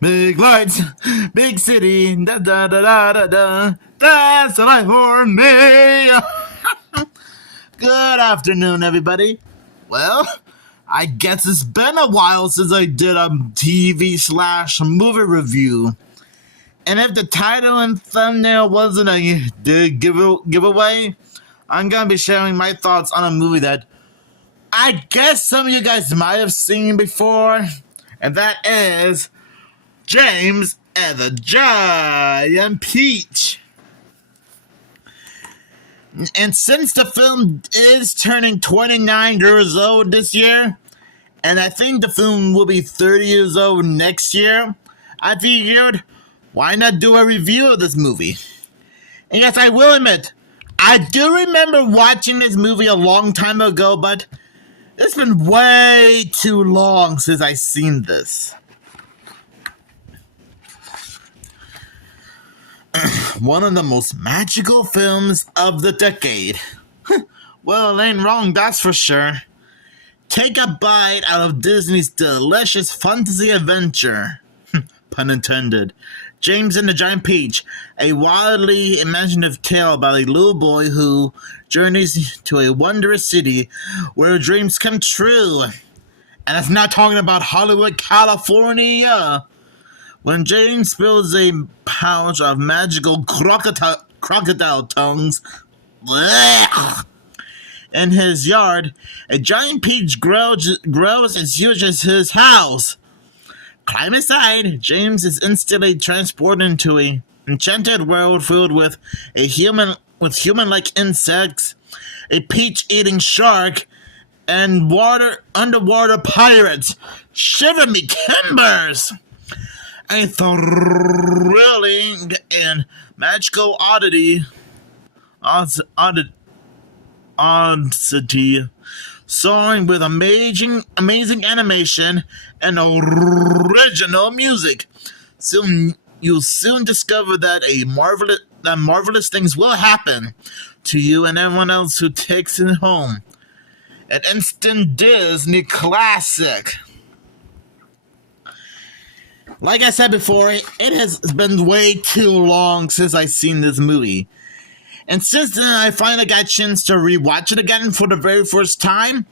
Big lights, big city, da da da da da da. That's the life for me. Good afternoon, everybody. Well, I guess it's been a while since I did a TV/movie review. And if the title and thumbnail wasn't a giveaway, I'm going to be sharing my thoughts on a movie that I guess some of you guys might have seen before. And that is James and the Giant Peach. And since the film is turning 29 years old this year, and I think the film will be 30 years old next year, I figured, why not do a review of this movie? And yes, I will admit, I do remember watching this movie a long time ago, but it's been way too long since I've seen this. One of the most magical films of the decade. Well, it ain't wrong, that's for sure. Take a bite out of Disney's delicious fantasy adventure. Pun intended. James and the Giant Peach, a wildly imaginative tale about a little boy who journeys to a wondrous city where dreams come true. And it's not talking about Hollywood, California. When James spills a pouch of magical crocodile tongues in his yard, a giant peach grows as huge as his house. Climb inside, James is instantly transported into an enchanted world filled with human-like insects, a peach-eating shark, and underwater pirates. Shiver me timbers! A thrilling and magical oddity, soaring with amazing animation and original music. You'll soon discover that marvelous things will happen to you and everyone else who takes it home. An instant Disney classic. Like I said before, it has been way too long since I've seen this movie. And since then, I finally got a chance to rewatch it again for the very first time.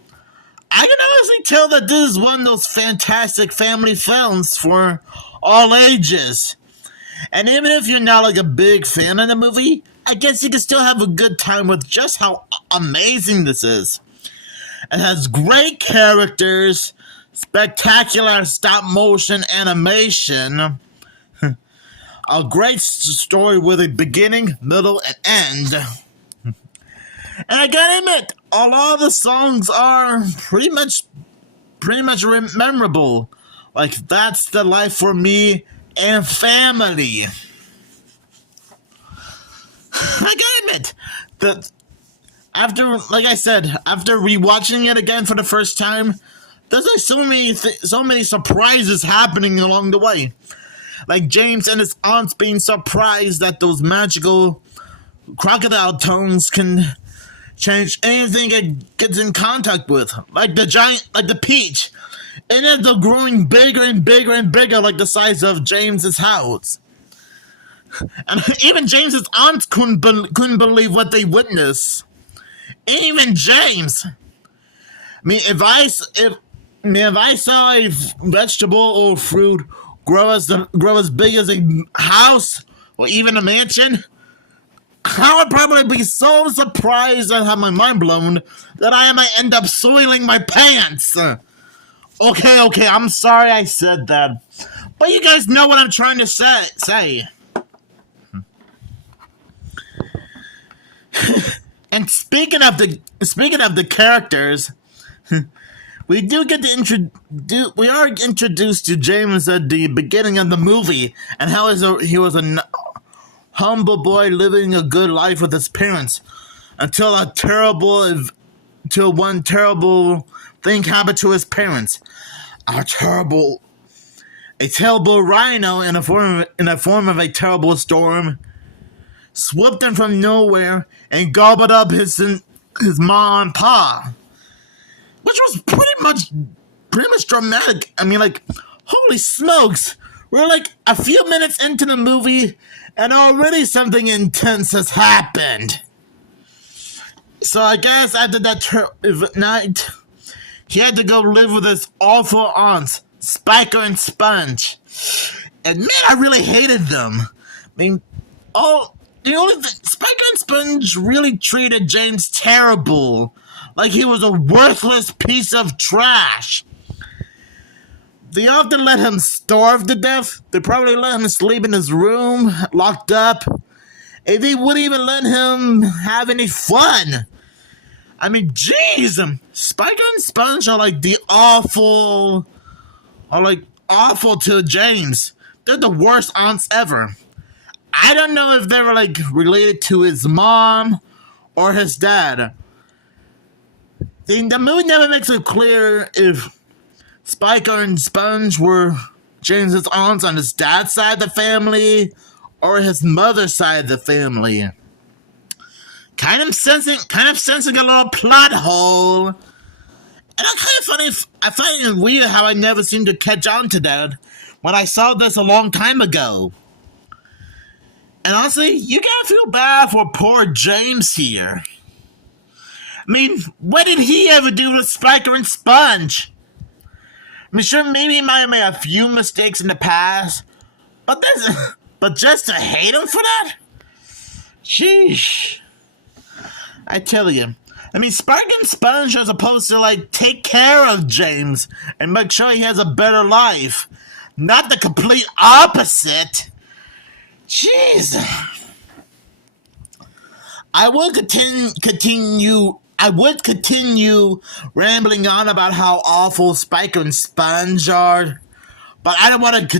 I can honestly tell that this is one of those fantastic family films for all ages. And even if you're not like a big fan of the movie, I guess you can still have a good time with just how amazing this is. It has great characters, spectacular stop-motion animation, a great story with a beginning, middle, and end. And I gotta admit, a lot of the songs are pretty much memorable. Like, That's the Life for Me and Family. I gotta admit, that after rewatching it again for the first time, there's like so many surprises happening along the way. Like James and his aunts being surprised that those magical crocodile tongues can change anything it gets in contact with. Like the peach. It ends up growing bigger and bigger and bigger, like the size of James's house. And even James's aunts couldn't believe what they witnessed. Even James. I mean, if I saw a vegetable or fruit grow as big as a house or even a mansion, I would probably be so surprised and have my mind blown that I might end up soiling my pants. Okay, I'm sorry I said that, but you guys know what I'm trying to say. And speaking of the characters, we are introduced to James at the beginning of the movie, and how he was a humble boy living a good life with his parents until one terrible thing happened to his parents. A terrible rhino in the form of a terrible storm swooped in from nowhere and gobbled up his mom and pa, which was pretty much dramatic. I mean, like, holy smokes, We're like a few minutes into the movie, and already something intense has happened. So I guess after that night, he had to go live with his awful aunts, Spiker and Sponge. And man, I really hated them. I mean, Spiker and Sponge really treated James terrible, like he was a worthless piece of trash. They often let him starve to death. They probably let him sleep in his room, locked up. And they wouldn't even let him have any fun. I mean, jeez, Spiker and Sponge are like awful to James. They're the worst aunts ever. I don't know if they were like related to his mom or his dad. The movie never makes it clear if Spiker and Sponge were James's aunts on his dad's side of the family or his mother's side of the family. Kind of sensing a little plot hole. And I find it weird how I never seemed to catch on to that when I saw this a long time ago. And honestly, you gotta feel bad for poor James here. I mean, what did he ever do with Spiker and Sponge? I mean, sure, maybe he might have made a few mistakes in the past, but just to hate him for that? Sheesh. I tell you. I mean, Spiker and Sponge are supposed to, like, take care of James and make sure he has a better life. Not the complete opposite. Jeez. I would continue rambling on about how awful Spiker and Sponge are, but I don't want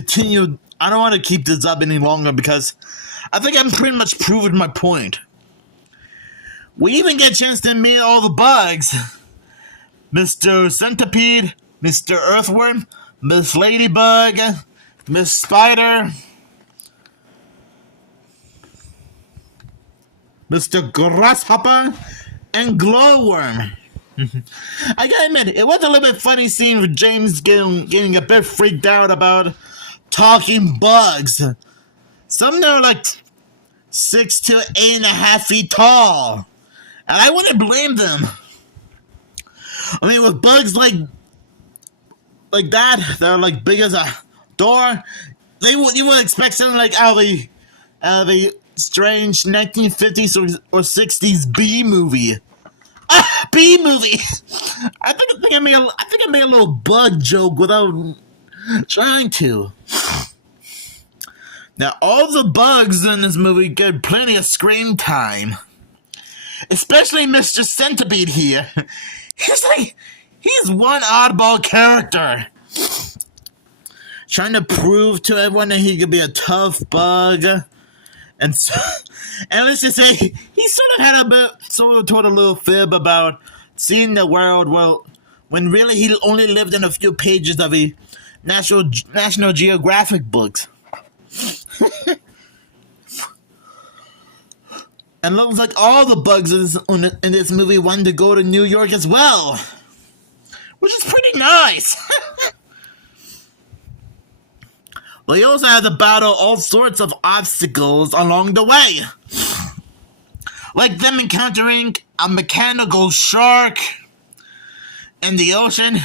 to keep this up any longer because I think I'm pretty much proving my point. We even get a chance to meet all the bugs. Mr. Centipede, Mr. Earthworm, Miss Ladybug, Miss Spider, Mr. Grasshopper, and Glowworm. I gotta admit, it was a little bit funny seeing James getting a bit freaked out about talking bugs. Some are like 6 to 8.5 feet tall. And I wouldn't blame them. I mean, with bugs like that, they're like big as a door. You would expect something like out of a strange 1950s or 60s B movie. B movie. I think I made a little bug joke without trying to. Now, all the bugs in this movie get plenty of screen time. Especially Mr. Centipede here. He's one oddball character. Trying to prove to everyone that he could be a tough bug. And let's just say, he sort of told a little fib about seeing the world, well, when really he only lived in a few pages of a National Geographic books. And looks like all the bugs in this movie wanted to go to New York as well. Which is pretty nice. Well, he also had to battle all sorts of obstacles along the way. Like them encountering a mechanical shark in the ocean,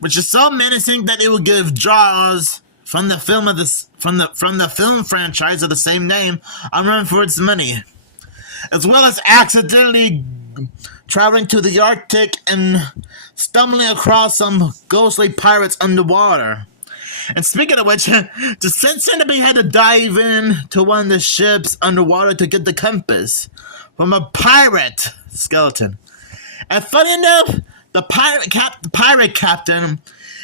which is so menacing that it would give Jaws from the film franchise of the same name a run for its money. As well as accidentally traveling to the Arctic and stumbling across some ghostly pirates underwater. And speaking of which, the Centipede had to dive in to one of the ships underwater to get the compass from a pirate skeleton. And funny enough, the pirate captain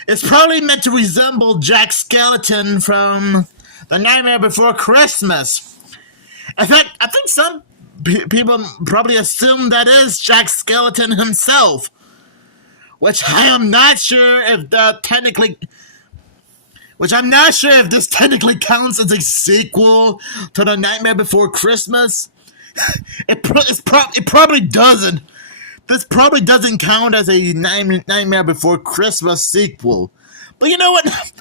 is probably meant to resemble Jack Skellington from The Nightmare Before Christmas. In fact, I think some people probably assume that is Jack Skellington himself, which I'm not sure if this technically counts as a sequel to The Nightmare Before Christmas. It probably doesn't. This probably doesn't count as a Nightmare Before Christmas sequel. But you know what?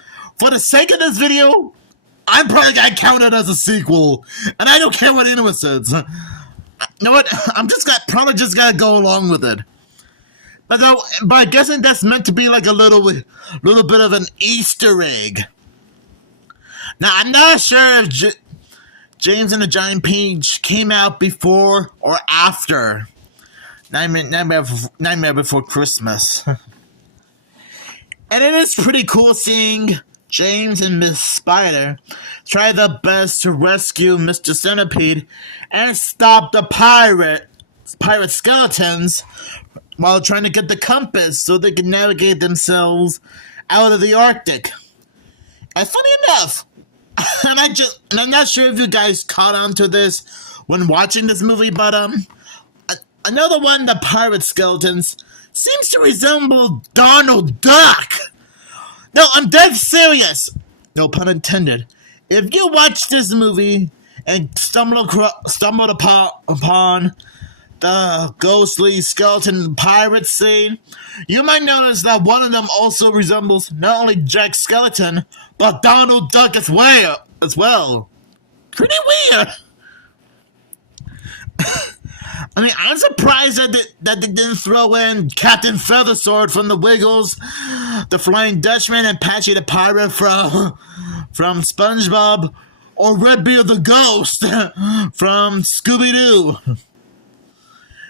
for the sake of this video, I'm probably gonna count it as a sequel, and I don't care what anyone says. You know what? Probably just gotta go along with it. But I'm guessing that's meant to be like a little bit of an Easter egg. Now I'm not sure if James and the Giant Peach came out before or after Nightmare Before Christmas. And it is pretty cool seeing James and Miss Spider try their best to rescue Mr. Centipede and stop the pirate skeletons while trying to get the compass so they can navigate themselves out of the Arctic. And funny enough, and I'm not sure if you guys caught on to this when watching this movie, but another one of the pirate skeletons seems to resemble Donald Duck. No, I'm dead serious. No pun intended. If you watch this movie and stumbled upon the ghostly skeleton pirate scene, you might notice that one of them also resembles not only Jack Skeleton, but Donald Duck as well. Pretty weird. I mean, I'm surprised that they didn't throw in Captain Feathersword from the Wiggles, the Flying Dutchman, and Patchy the Pirate from SpongeBob, or Redbeard the Ghost from Scooby-Doo. I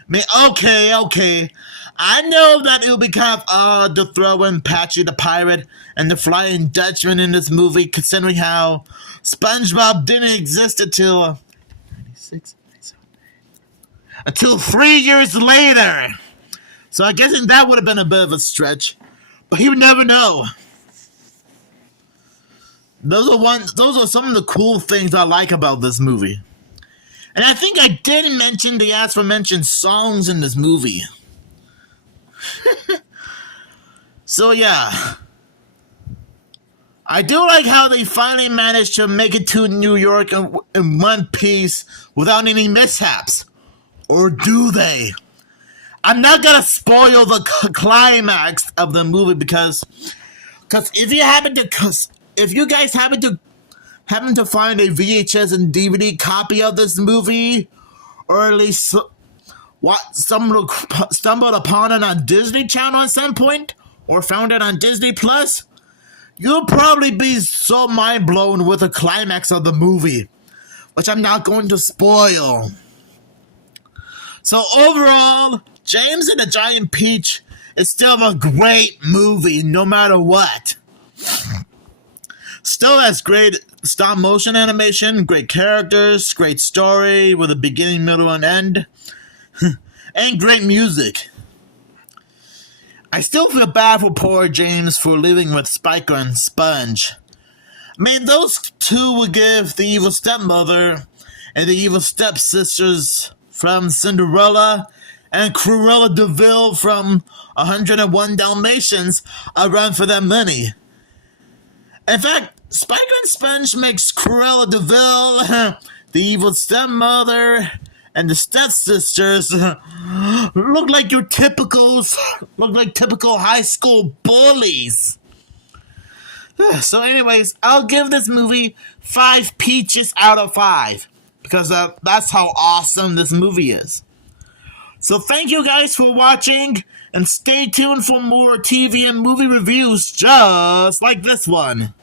mean, okay. I know that it would be kind of odd to throw in Patchy the Pirate and the Flying Dutchman in this movie, considering how SpongeBob didn't exist until 3 years later. So I guess that would have been a bit of a stretch. But you would never know. Those are some of the cool things I like about this movie. And I think I did mention the aforementioned songs in this movie. So yeah. I do like how they finally managed to make it to New York in one piece without any mishaps. Or do they? I'm not gonna spoil the climax of the movie because if you guys happen to find a VHS and DVD copy of this movie, or at least stumbled upon it on Disney Channel at some point, or found it on Disney Plus, you'll probably be so mind blown with the climax of the movie, which I'm not going to spoil. So overall, James and the Giant Peach is still a great movie, no matter what. Still has great stop motion animation, great characters, great story with a beginning, middle, and end, and great music. I still feel bad for poor James for living with Spiker and Sponge. I mean, those two would give the evil stepmother and the evil stepsisters from Cinderella and Cruella de Vil from 101 Dalmatians a run for their money. In fact, Spiker and Sponge makes Cruella de Vil, the evil stepmother, and the stepsisters look like typical high school bullies. So anyways, I'll give this movie 5 peaches out of 5. Because that's how awesome this movie is. So thank you guys for watching, and stay tuned for more TV and movie reviews just like this one.